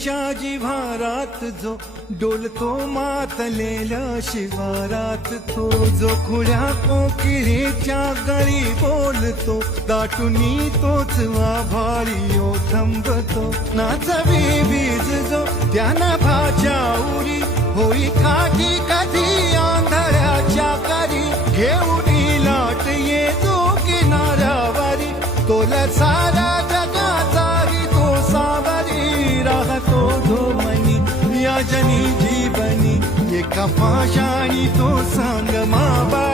कोकिळेच्या जिव्हारात जो डोलतो मातलेल्या शिवारात तो जो खुल्या कोकिळेच्या गळी बोलतो दाटुनी तोच आभाळी थांबतो नाचवी बीज जो त्याना भाच्या उरी होई खाटी कधी आंधळ्याच्या करी घेऊन लाट येतो किनाऱ्यावरी तोला सारा जगाचाही तो सावरी राहतो धोमनी या जनी जीवनी एका पाशाणी तो सांग माबा